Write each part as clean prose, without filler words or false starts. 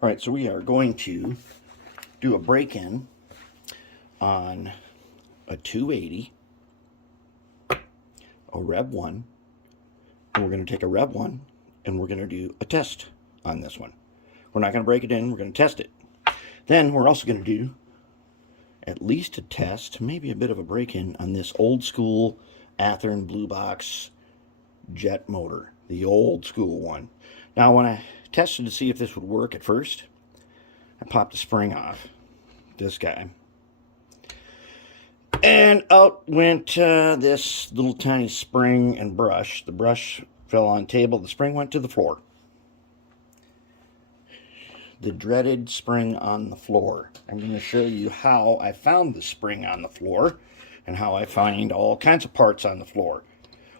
All right, so we are going to do a break-in on a 280, a Rev 1, and we're going to take a Rev 1 and we're going to do a test on this one. We're not going to break it in, we're going to test it. Then we're also going to do at least a test, maybe a bit of a break-in on this old school Athearn Blue Box jet motor, the old school one. Now when I tested to see if this would work at first, I popped the spring off, this guy, and out went this little tiny spring and brush. The brush fell on the table, the spring went to the floor. The dreaded spring on the floor. I'm going to show you how I found the spring on the floor and how I find all kinds of parts on the floor.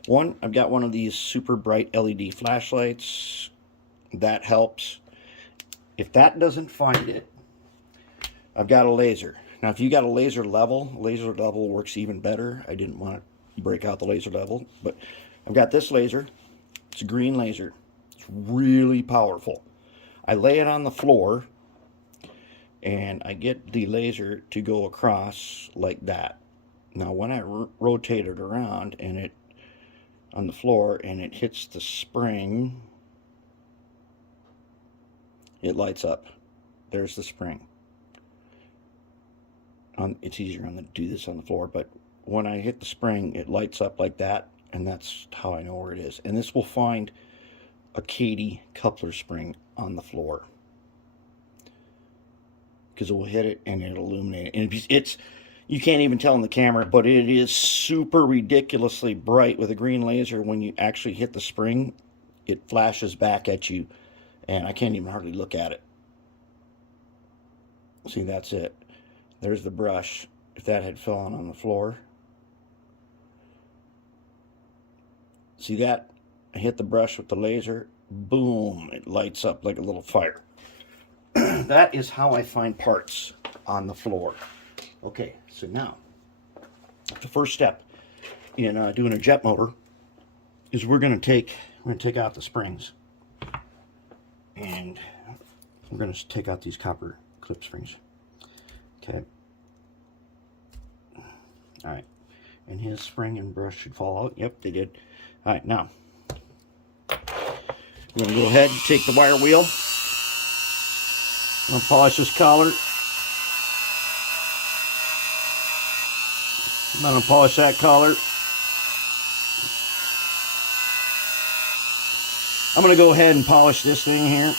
One, I've got one of these super bright LED flashlights. That helps. If that doesn't find it, I've got a laser. Now, if you got a laser level works even better. I didn't want to break out the laser level, but I've got this laser. It's a green laser. It's really powerful. I lay it on the floor, and I get the laser to go across like that. Now, when I rotate it around and it on the floor and it hits the spring, it lights up. There's the spring. It's easier to do this on the floor, but when I hit the spring, it lights up like that, and that's how I know where it is. And this will find a Katy coupler spring on the floor, because it will hit it and it'll illuminate it. And it's you can't even tell in the camera, but it is super ridiculously bright with a green laser. When you actually hit the spring, it flashes back at you, and I can't even hardly look at it. See, that's it. There's the brush. If that had fallen on the floor, see that? I hit the brush with the laser, boom, it lights up like a little fire. That is how I find parts on the floor. Okay, so now, the first step in doing a jet motor is we're going to take out the springs, and we're going to take out these copper clip springs. Okay. All right, and his spring and brush should fall out. Yep, they did. All right, now we're going to go ahead and take the wire wheel. I'm going to polish this collar. I'm going to polish that collar. I'm going to go ahead and polish this thing here.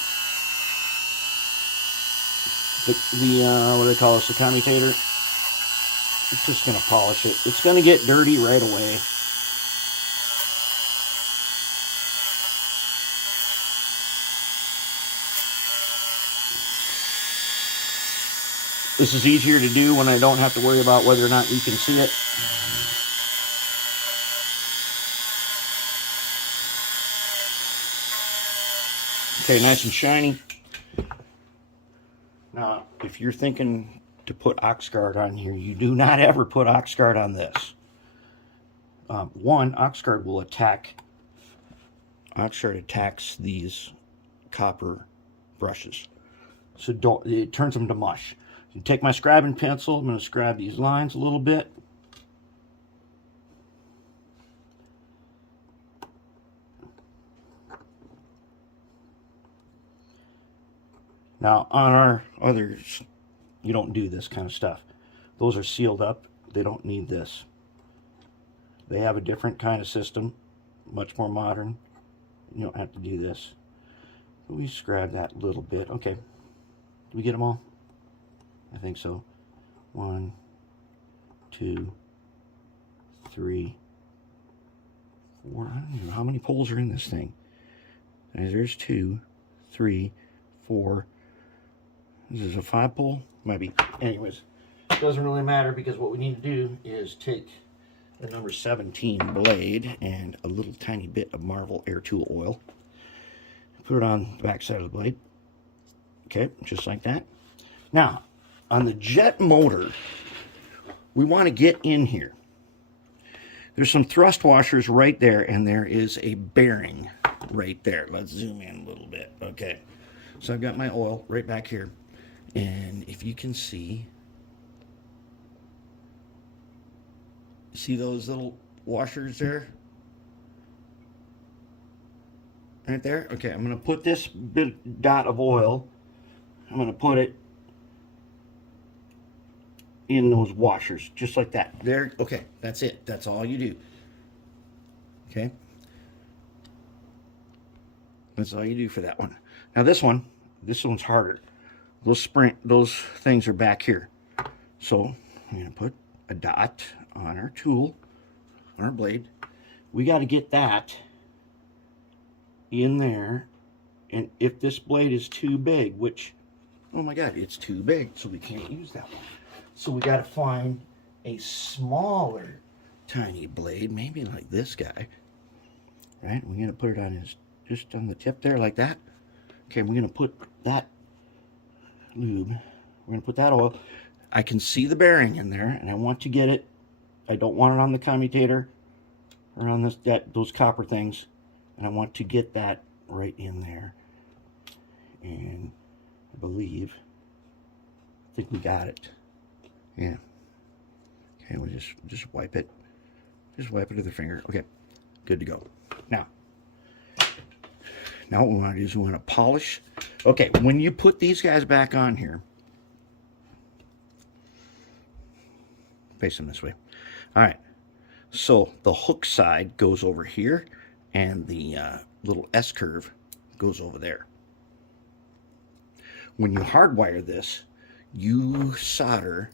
What do they call this? The commutator. It's just going to polish it. It's going to get dirty right away. This is easier to do when I don't have to worry about whether or not you can see it. Okay, nice and shiny. Now, if you're thinking to put Oxguard on here, you do not ever put Oxguard on this. One, Oxguard will attack. Oxguard attacks these copper brushes, so it turns them to mush. So take my scribing pencil. I'm going to scribe these lines a little bit. Now, on our others, you don't do this kind of stuff. Those are sealed up. They don't need this. They have a different kind of system, much more modern. You don't have to do this. We scribe that a little bit. Okay. Did we get them all? I think so. 1, 2, 3, 4. I don't know how many poles are in this thing. There's 2, 3, 4. This is a 5-pole? Might be. Anyways, it doesn't really matter, because what we need to do is take the number 17 blade and a little tiny bit of Marvel Air Tool oil. Put it on the back side of the blade. Okay, just like that. Now, on the jet motor, we want to get in here. There's some thrust washers right there, and there is a bearing right there. Let's zoom in a little bit. Okay, So I've got my oil right back here. And if you can see those little washers there? Right there? Okay, I'm going to put this big dot of oil, I'm going to put it in those washers, just like that. There, okay, that's it. That's all you do. Okay? That's all you do for that one. Now this one's harder. Those things are back here. So I'm going to put a dot on our tool, on our blade. We got to get that in there. And if this blade is too big, which, oh my God, it's too big, so we can't use that one. So we got to find a smaller, tiny blade, maybe like this guy. Right? We're going to put it on just on the tip there, like that. Okay, we're going to put that lube. We're going to put that oil. I can see the bearing in there, and I want to get it. I don't want it on the commutator or on those copper things, and I want to get that right in there. And I think we got it. Yeah. Okay, we'll just wipe it. Just wipe it with the finger. Okay, good to go. Now what we want to do is we want to polish. Okay, when you put these guys back on here, face them this way. All right, so the hook side goes over here, and the little S-curve goes over there. When you hardwire this, you solder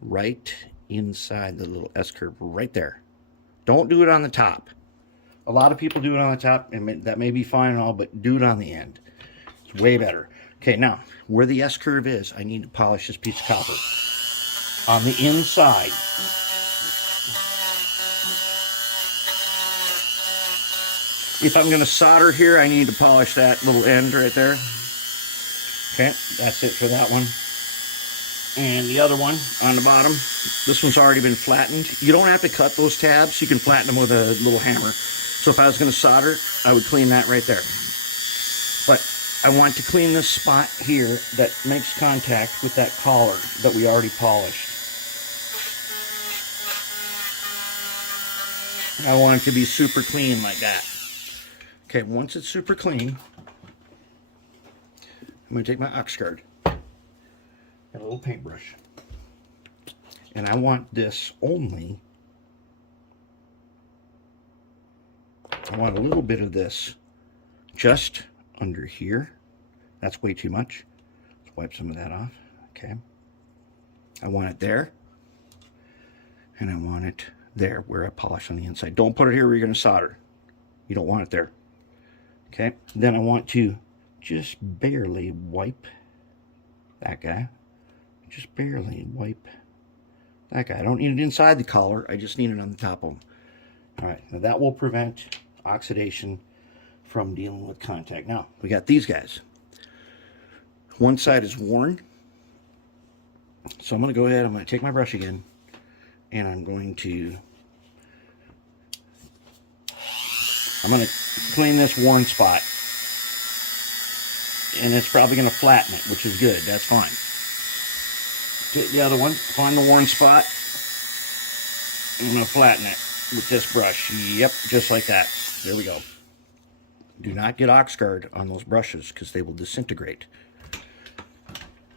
right inside the little S-curve right there. Don't do it on the top. A lot of people do it on the top, and that may be fine and all, but do it on the end. It's way better. Okay, now, where the S-curve is, I need to polish this piece of copper. On the inside. If I'm going to solder here, I need to polish that little end right there. Okay, that's it for that one. And the other one on the bottom, this one's already been flattened. You don't have to cut those tabs. You can flatten them with a little hammer. So if I was going to solder, I would clean that right there. But I want to clean this spot here that makes contact with that collar that we already polished. I want it to be super clean like that. Okay, once it's super clean, I'm going to take my ox guard and a little paintbrush. And I want this only, I want a little bit of this just under here. That's way too much. Let's wipe some of that off. Okay. I want it there. And I want it there where I polish on the inside. Don't put it here where you're going to solder. You don't want it there. Okay. Then I want to just barely wipe that guy. Just barely wipe that guy. I don't need it inside the collar. I just need it on the top of them. All right. Now that will prevent oxidation from dealing with contact. Now, we got these guys. One side is worn. So I'm going to go ahead. I'm going to take my brush again. And I'm going to clean this worn spot. And it's probably going to flatten it, which is good. That's fine. Get the other one. Find the worn spot. I'm going to flatten it with this brush. Yep, just like that. There we go. Do not get ox guard on those brushes because they will disintegrate.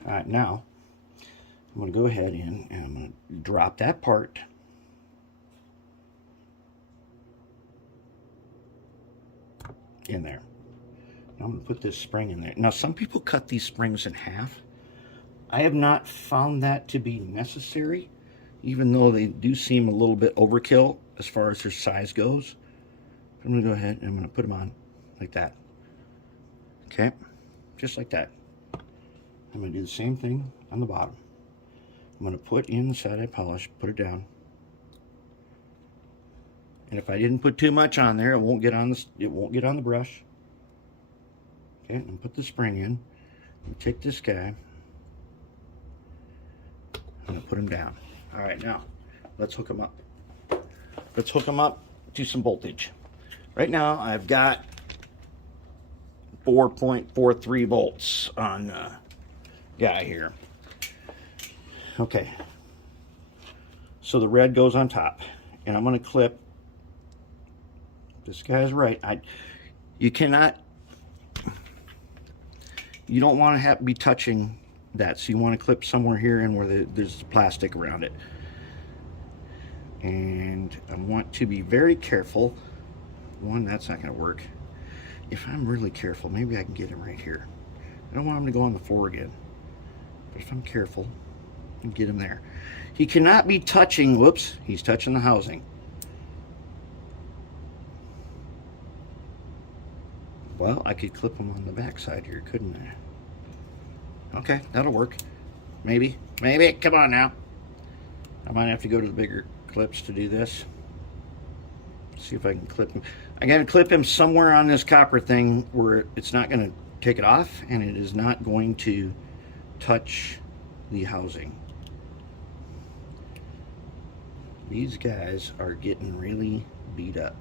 All right, now I'm going to go ahead and I'm going to drop that part. In there. Now I'm going to put this spring in there. Now some people cut these springs in half. I have not found that to be necessary, even though they do seem a little bit overkill as far as their size goes. I'm going to go ahead and I'm going to put them on like that. Okay, just like that. I'm going to do the same thing on the bottom. I'm going to put in the side I polished, put it down. And if I didn't put too much on there, it won't get on the brush. Okay, and put the spring in. And take this guy. I'm going to put him down. All right, now let's hook him up. Let's hook him up to some voltage. Right now, I've got 4.43 volts on guy here. Okay, so the red goes on top, and I'm going to clip. This guy's right. You cannot. You don't want to be touching that, so you want to clip somewhere here and where there's plastic around it. And I want to be very careful. One, that's not going to work. If I'm really careful, maybe I can get him right here. I don't want him to go on the 4 again. But if I'm careful, I can get him there. He cannot be touching, whoops, he's touching the housing. Well, I could clip him on the back side here, couldn't I? Okay, that'll work. Maybe, come on now. I might have to go to the bigger clips to do this. See if I can clip him. I gotta clip him somewhere on this copper thing where it's not gonna take it off and it is not going to touch the housing. These guys are getting really beat up.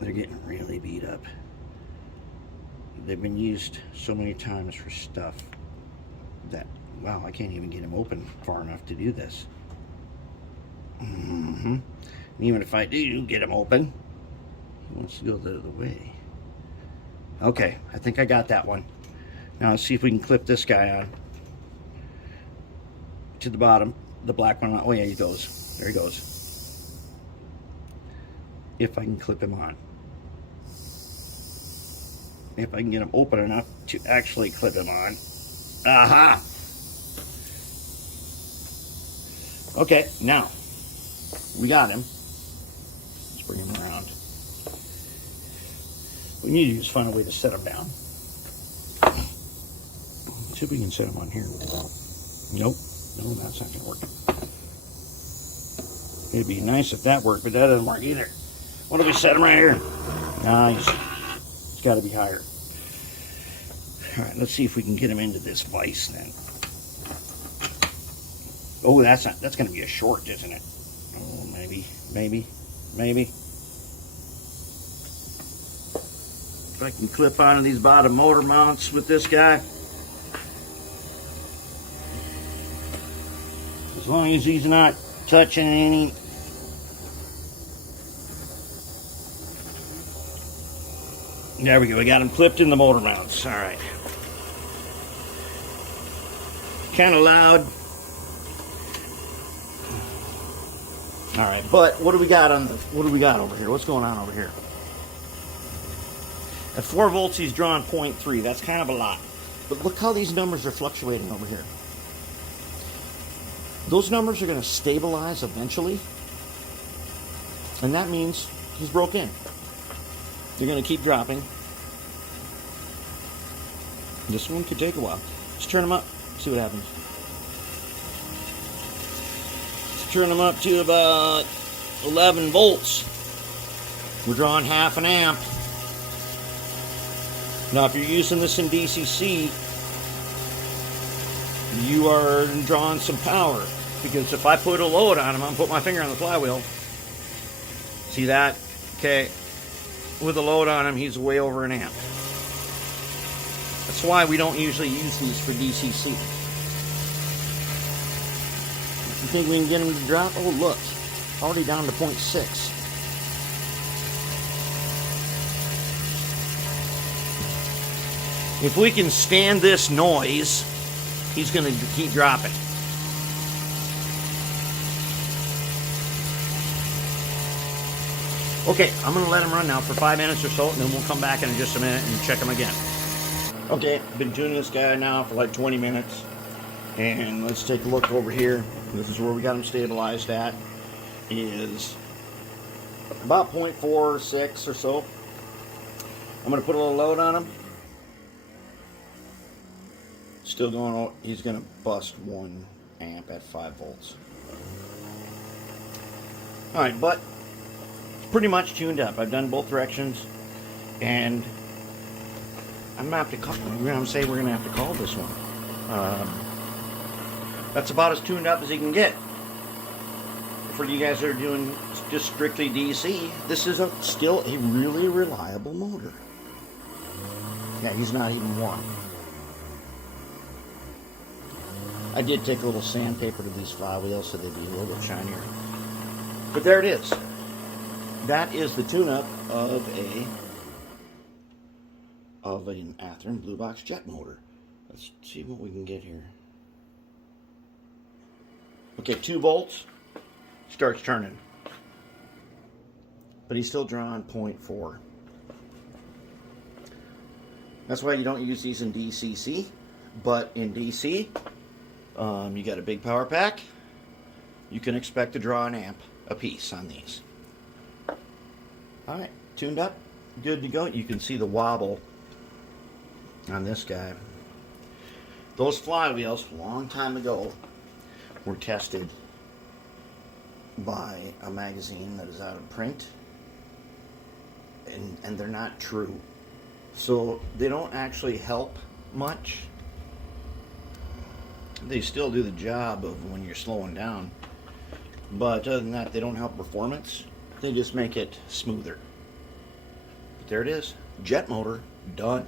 They're getting really beat up. They've been used so many times for stuff that, wow, I can't even get them open far enough to do this. Even if I do get him open, he wants to go the other way. Okay, I think I got that one. Now let's see if we can clip this guy on to the bottom. The black one. Oh yeah, he goes. There he goes. If I can clip him on. If I can get him open enough to actually clip him on. Aha! Okay, now we got him. Let's bring him around. We need to just find a way to set him down. See if we can set him on here. Nope. No, that's not going to work. It'd be nice if that worked, but that doesn't work either. What if we set him right here? Nah, he's got to be higher. All right, let's see if we can get him into this vise then. Oh, that's going to be a short, isn't it? Oh, maybe. If I can clip onto these bottom motor mounts with this guy. As long as he's not touching any. There we go. We got him clipped in the motor mounts. All right. Kind of loud. All right, but what do we got over here? What's going on over here? At 4 volts, he's drawing 0.3. That's kind of a lot. But look how these numbers are fluctuating over here. Those numbers are going to stabilize eventually. And that means he's broke in. They're going to keep dropping. This one could take a while. Just turn them up. See what happens. Let's turn them up to about 11 volts. We're drawing half an amp. Now, if you're using this in DCC, you are drawing some power. Because if I put a load on him, I'm put my finger on the flywheel. See that? Okay. With a load on him, he's way over an amp. That's why we don't usually use these for DCC. You think we can get him to drop? Oh, look. Already down to 0.6. If we can stand this noise, he's going to keep dropping. Okay, I'm going to let him run now for 5 minutes or so, and then we'll come back in just a minute and check him again. Okay, been tuning this guy now for like 20 minutes. And let's take a look over here. This is where we got him stabilized at. Is about 0.46 or so. I'm going to put a little load on him. Still going, he's going to bust 1 amp at 5 volts. Alright, but pretty much tuned up. I've done both directions, and I'm gonna have to call. We're gonna say we're gonna have to call this one. That's about as tuned up as he can get for you guys that are doing just strictly DC, this is still a really reliable motor. Yeah, he's not even warm. I did take a little sandpaper to these flywheels so they'd be a little bit shinier. But there it is. That is the tune-up of an Athearn Blue Box jet motor. Let's see what we can get here. Okay, 2 volts, starts turning. But he's still drawing 0.4. That's why you don't use these in DCC. But in DC, you got a big power pack. You can expect to draw an amp a piece on these. Alright, tuned up, good to go. You can see the wobble on this guy. Those flywheels, a long time ago, were tested by a magazine that is out of print, and they're not true. So they don't actually help much. They still do the job of when you're slowing down, but other than that, they don't help performance. They just make it smoother. But there it is, jet motor done.